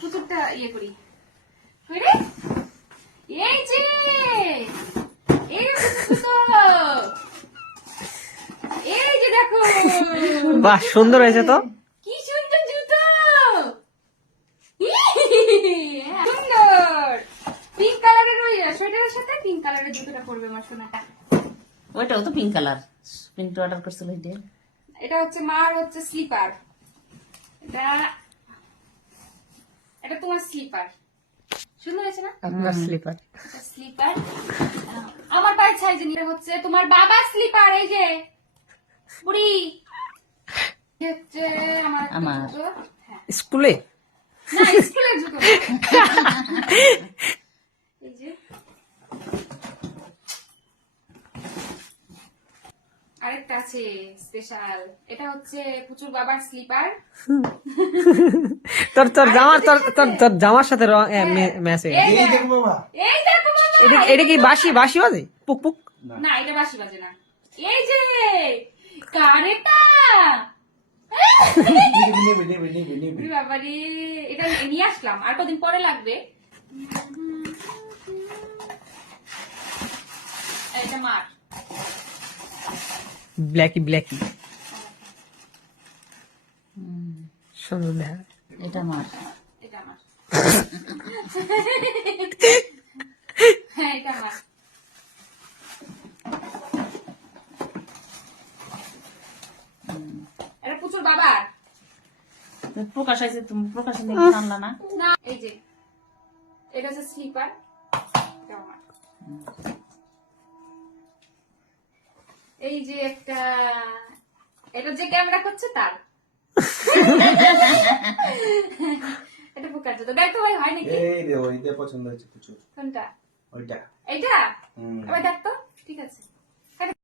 পুচুরটা ইয়ে করি রে। এই যে এই যে দেখো, বাহ সুন্দর হয়েছে তো। কি সুন্দর জুতো, সুন্দর পিঙ্ক কালারের ওই সোয়েটারের সাথে পিঙ্ক কালারের জুতোটা পরবে আমার সোনাটা। ওইটাও তো পিঙ্ক কালার, পিঙ্ক অর্ডার করছিল এটা। এটা হচ্ছে মার হচ্ছে স্লিপার, এটা এটা তোমার স্লিপার, সুন্দর হয়েছে না? আপনার স্লিপার। এটা স্লিপার আমার পায়ের সাইজে নিয়ে হচ্ছে তোমার বাবা স্লিপার, এই যে বুড়ি হচ্ছে আমার একটা আমার। জুতো। হ্যাঁ স্কুলে না স্কুলের জুতো না। এই যে আরেকটা আছে স্পেশাল, এটা হচ্ছে পুচুর বাবার স্লিপার। তোর তোর জামার তোর তোর তোর জামার সাথে ম্যাচ হয়ে গেছে। এই এই দেখো বাবা, এই দেখো বাবা, এটা কি বাসি বাসি বাজে পুক পুক? না এটা বাঁশি বাজে না। এই যে কারেটা নেবে নেবে নেবে নেবে। বাবারে, এটা নিয়ে আসলাম, আর কদিন পরে লাগবে। এটা মার, ব্ল্যাকি ব্ল্যাকি সুন্দর দেখা। এটা আমার। এটা আমার, হ্যাঁ এটা আমার। এটা পুচুর বাবার প্রকাশ আছে, তুমি প্রকাশে নিয়ে জানলা না? না। এই যে এটা হচ্ছে স্লিপার, এটা আমার। এই যে একটা, এটা যে ক্যামেরা করছে তার। এটা পোকার জুতো, দেখো ভাই হয় নাকি? এই রে ওইটা পছন্দ হয়েছে প্রচুর, কোনটা? ওইটা। এইটা হুম। আবার দেখতো, ঠিক আছে।